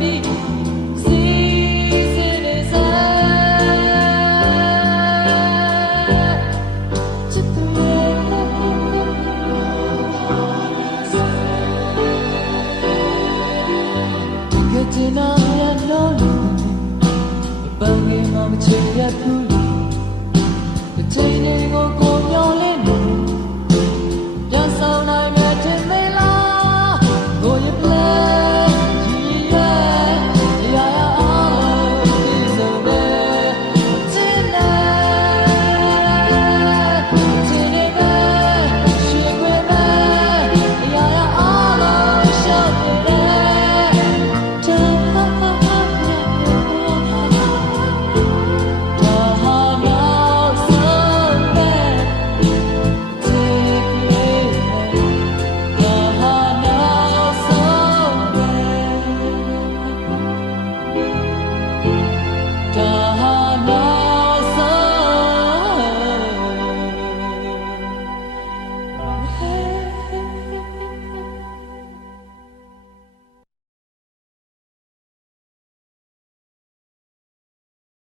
yêu